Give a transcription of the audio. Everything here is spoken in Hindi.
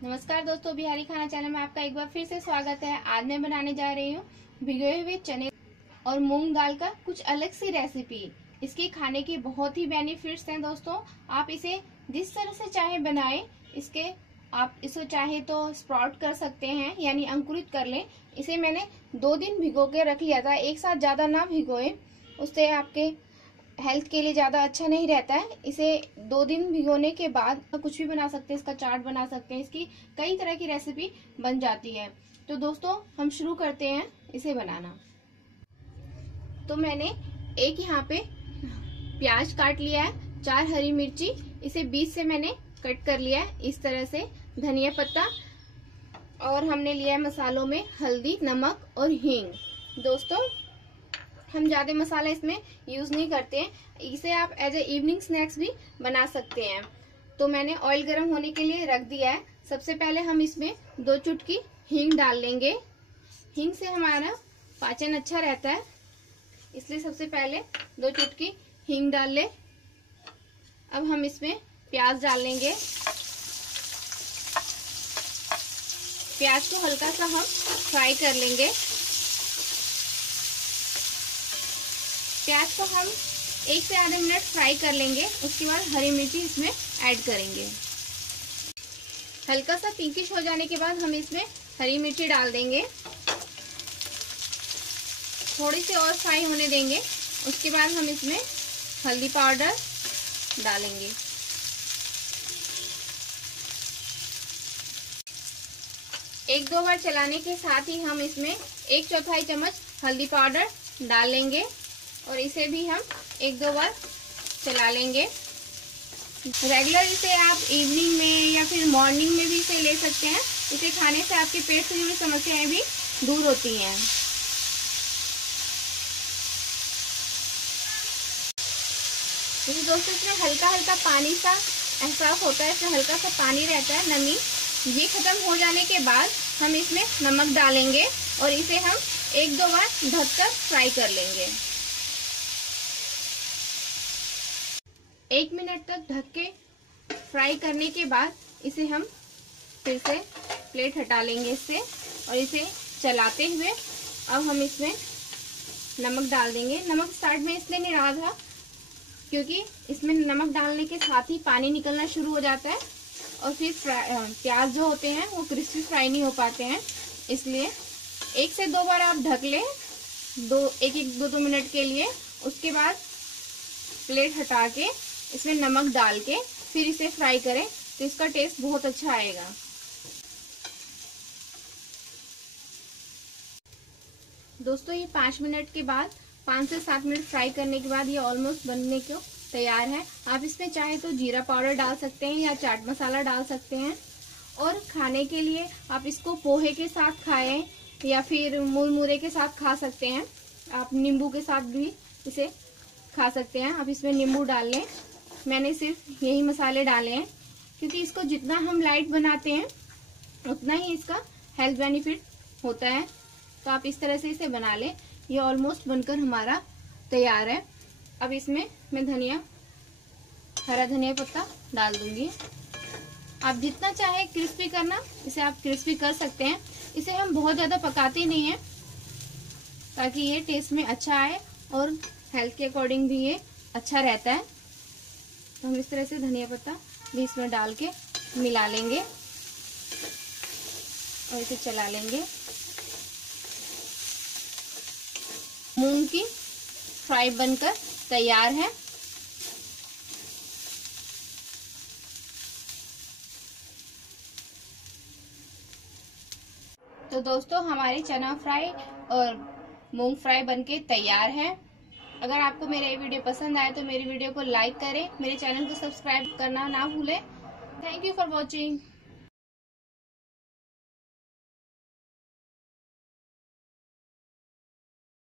नमस्कार दोस्तों, बिहारी खाना चैनल में आपका एक बार फिर से स्वागत है। आज मैं बनाने जा रही हूँ भिगोए हुए चने और मूंग दाल का कुछ अलग सी रेसिपी। इसके खाने के बहुत ही बेनिफिट्स हैं दोस्तों। आप इसे जिस तरह से चाहे बनाएं। आप इसे चाहे तो स्प्राउट कर सकते हैं, यानी अंकुरित कर लें। इसे मैंने 2 दिन भिगो के रख लिया था। एक साथ ज्यादा ना भिगोए, उससे आपके हेल्थ के लिए ज्यादा अच्छा नहीं रहता है। इसे 2 दिन भिगोने के बाद कुछ भी बना सकते हैं। इसका चाट बना सकते हैं, इसकी कई तरह की रेसिपी बन जाती है। तो दोस्तों हम शुरू करते हैं इसे बनाना। तो मैंने एक यहाँ पे प्याज काट लिया है, 4 हरी मिर्ची इसे बीच से मैंने कट कर लिया है इस तरह से, धनिया पत्ता, और हमने लिया है मसालों में हल्दी, नमक और हींग। दोस्तों हम ज्यादा मसाला इसमें यूज नहीं करते हैं। इसे आप एज ए इवनिंग स्नैक्स भी बना सकते हैं। तो मैंने ऑयल गर्म होने के लिए रख दिया है। सबसे पहले हम इसमें 2 चुटकी हींग डाल लेंगे। हींग से हमारा पाचन अच्छा रहता है, इसलिए सबसे पहले 2 चुटकी हींग डाल ले। अब हम इसमें प्याज डाल लेंगे। प्याज को हल्का सा हम फ्राई कर लेंगे। प्याज को हम 1 से आधे मिनट फ्राई कर लेंगे। उसके बाद हरी मिर्ची इसमें ऐड करेंगे। हल्का सा पिंकिश हो जाने के बाद हम इसमें हरी मिर्ची डाल देंगे। थोड़ी सी और फ्राई होने देंगे। उसके बाद हम इसमें हल्दी पाउडर डालेंगे। एक दो बार चलाने के साथ ही हम इसमें 1/4 चम्मच हल्दी पाउडर डाल लेंगे और इसे भी हम 1-2 बार चला लेंगे। रेगुलर इसे आप इवनिंग में या फिर मॉर्निंग में भी इसे ले सकते हैं। इसे खाने से आपके पेट से जुड़ी समस्याएं भी दूर होती हैं। जैसे दोस्तों इसमें हल्का हल्का पानी सा एहसास होता है, इसमें हल्का सा पानी रहता है, नमी। ये खत्म हो जाने के बाद हम इसमें नमक डालेंगे और इसे हम 1-2 बार ढककर फ्राई कर लेंगे। 1 मिनट तक ढक के फ्राई करने के बाद इसे हम फिर से प्लेट हटा लेंगे इससे, और इसे चलाते हुए अब हम इसमें नमक डाल देंगे। नमक स्टार्ट में इसलिए नहीं डाला था क्योंकि इसमें नमक डालने के साथ ही पानी निकलना शुरू हो जाता है और फिर प्याज जो होते हैं वो क्रिस्पी फ्राई नहीं हो पाते हैं। इसलिए 1 से 2 बार आप ढक लें, 1-2 मिनट के लिए। उसके बाद प्लेट हटा के इसमें नमक डाल के फिर इसे फ्राई करें तो इसका टेस्ट बहुत अच्छा आएगा। दोस्तों ये 5 मिनट के बाद, 5 से 7 मिनट फ्राई करने के बाद ये ऑलमोस्ट बनने को तैयार है। आप इसमें चाहे तो जीरा पाउडर डाल सकते हैं या चाट मसाला डाल सकते हैं। और खाने के लिए आप इसको पोहे के साथ खाएं या फिर मुरमुरे के साथ खा सकते हैं। आप नींबू के साथ भी इसे खा सकते हैं। आप इसमें नींबू डाल लें। मैंने सिर्फ यही मसाले डाले हैं क्योंकि इसको जितना हम लाइट बनाते हैं उतना ही इसका हेल्थ बेनिफिट होता है। तो आप इस तरह से इसे बना लें। ये ऑलमोस्ट बनकर हमारा तैयार है। अब इसमें मैं हरा धनिया पत्ता डाल दूंगी। आप जितना चाहे क्रिस्पी करना, इसे आप क्रिस्पी कर सकते हैं। इसे हम बहुत ज्यादा पकाते नहीं हैं ताकि ये टेस्ट में अच्छा आए और हेल्थ के अकॉर्डिंग भी ये अच्छा रहता है। तो हम इस तरह से धनिया पत्ता भी इसमें डाल के मिला लेंगे और इसे चला लेंगे। मूंग की फ्राई बनकर तैयार है। तो दोस्तों हमारी चना फ्राई और मूंग फ्राई बनके तैयार है। अगर आपको मेरा ये वीडियो पसंद आए तो मेरी वीडियो को लाइक करें, मेरे चैनल को सब्सक्राइब करना ना भूलें। Thank you for watching.